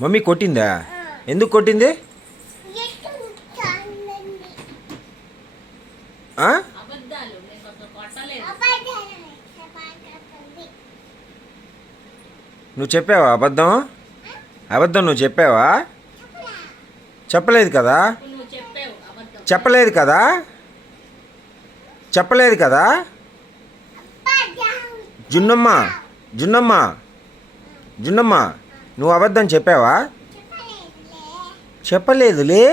Mummy కొట్టిందా? ఎందుకు కొట్టింది? ఆ? నువ్వు చెప్పావా అబద్ధం? అబద్ధం నువ్వు చెప్పావా? చెప్పలేదు కదా? చెప్పలేదు కదా? చెప్పలేదు కదా? జున్నమ్మ, జున్నమ్మ, జున్నమ్మ, నువ్వు అబద్ధం చెప్పావా? చెప్పలేదులే.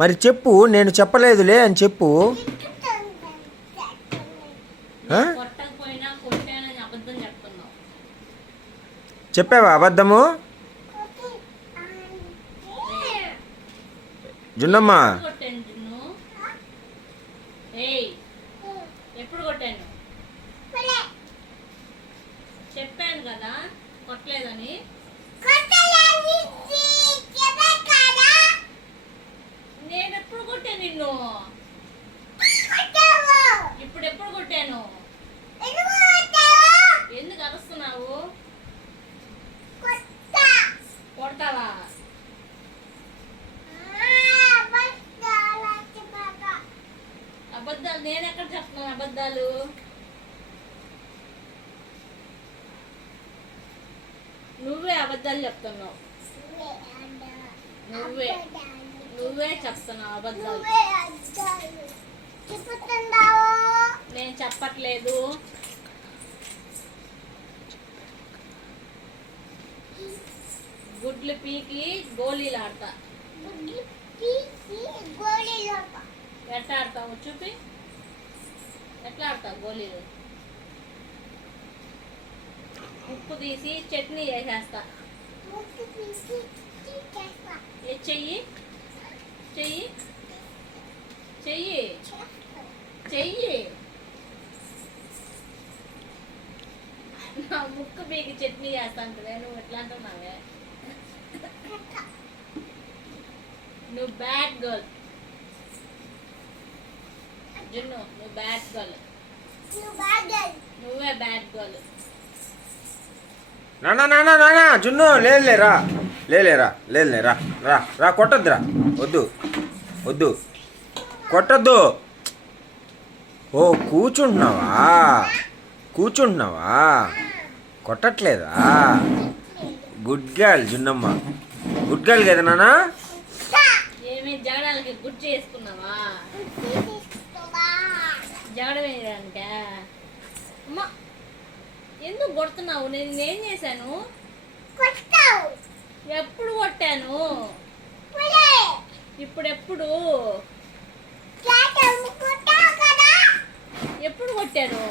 మరి చెప్పు, నేను చెప్పలేదులే అని చెప్పు. చెప్పావా అబద్ధము? జున్నమ్మ, ఎప్పుడు కొట్టాను? చెప్పాను కదా కొట్టలేదని. నేను ఎప్పుడు కొట్టాను నిన్ను? ఇప్పుడు ఎప్పుడు కొట్టాను? ఎందుకు అరుస్తున్నావు? కొడతావా? అబద్ధాలు నేను ఎక్కడ చెప్తున్నాను? అబద్ధాలు నువ్వే అబద్ధాలు చెప్తున్నావు. నువ్వే నువ్వే చెప్తున్నావు అబద్ధాలు. నేను చెప్పట్లేదు. గుడ్లు పీకి గోళీలు ఆడతా. ఎట్లా ఆడతావు చూపి. ఎట్లా ఆడతావు గోళీలు? ఉప్పు తీసి చట్నీ చేసేస్తా. చెయ్యి చెయ్యి చెయ్యి చెయ్యి. నా ముక్కు పీకి చట్నీ చేస్తాను. నువ్వు ఎట్లా అంటున్నావే? నువ్వు బ్యాడ్ గర్ల్ జున్ను. నువ్వు బ్యాడ్ గర్ల్. నువ్వే బ్యాడ్ గర్ల్. నానా నానా నానా జున్ను లేదులేరా, లేలేరా, లేదులేరా, రా రా, కొట్టొద్దురా, వద్దు వద్దు, కొట్టొద్దు. ఓ కూర్చుంటున్నావా? కూర్చుంటున్నావా? కొట్టట్లేదా? గుడ్ గర్ల్ జున్నమ్మ, గుడ్ గర్ల్ కదా నానా? ఏమి జగడాలకి గుడ్ చేసుకున్నావా? జగడమేంటే అమ్మా ఎందుకు కొడుతున్నావు? నేను ఏం చేశాను? ఎప్పుడు కొట్టాను? ఇప్పుడెప్పుడు? ఎప్పుడు కొట్టాను?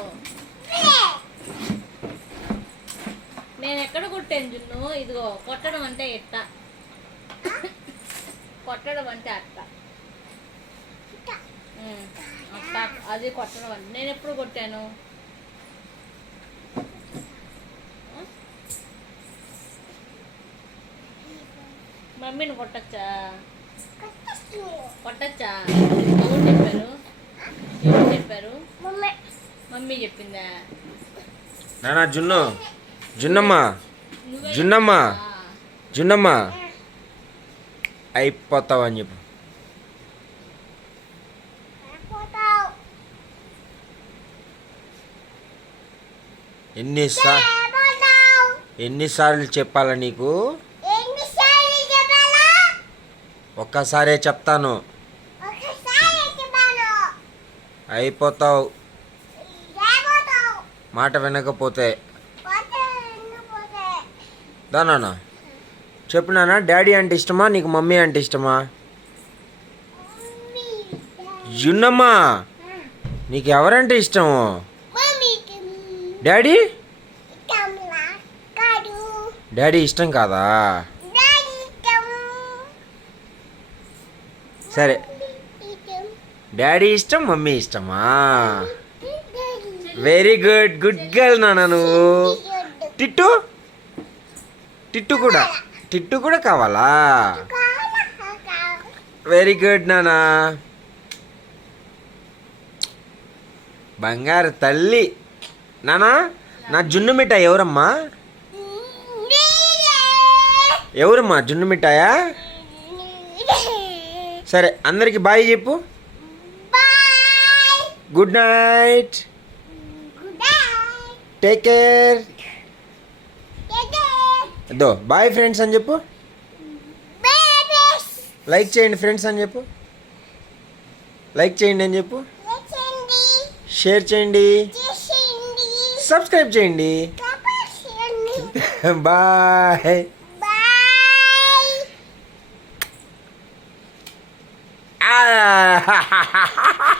నేను ఎక్కడ కొట్టాను జున్ను? ఇదిగో కొట్టడం అంటే ఎట్ట, కొట్టడం అంటే అట్ట, అట్ట. అది కొట్టడం అంటే నేను ఎప్పుడు కొట్టాను? మమ్మీని కొట్టచ్చా? కొట్టచ్చా? ఎవరు చెప్పారు? ఎవరు చెప్పారు? మమ్మీ చెప్పిందా? నానా జున్ను, జున్నమ్మ, జున్నమ్మ, జున్నమ్మ అయిపోతావు అని చెప్పు. ఎన్నిసార్లు చెప్పాలా నీకు? ఒక్కసారే చెప్తాను. అయిపోతావు మాట వినకపోతే. దానా చెప్పు నాన్న, డాడీ అంటే ఇష్టమా నీకు మమ్మీ అంటే ఇష్టమా? జున్నమ్మా నీకు ఎవరంటే ఇష్టము? డాడీ? డాడీ ఇష్టం కాదా? సరే, డాడీ ఇష్టం మమ్మీ ఇష్టమా? వెరీ గుడ్, గుడ్ గర్ల్ నాన్న నువ్వు. టిట్టు, టిట్టు కూడా, టిట్టు కూడా కావాలా? వెరీ గుడ్ నానా, బంగారు తల్లి. నానా నా జున్ను మిఠాయి ఎవరమ్మా? ఎవరమ్మా జున్ను మిఠాయా? సరే అందరికి బాయ్ చెప్పు. Bye. Good night. Good night. Take care. Take దో బాయ్ ఫ్రెండ్స్ అని చెప్పు. బేబీస్. లైక్ చేయండి ఫ్రెండ్స్ అని చెప్పు. లైక్ చేయండి అని చెప్పు. లేచండి. షేర్ చేయండి. చేసింది. సబ్స్క్రైబ్ చేయండి. కాపాడండి. బాయ్. బాయ్. Ah!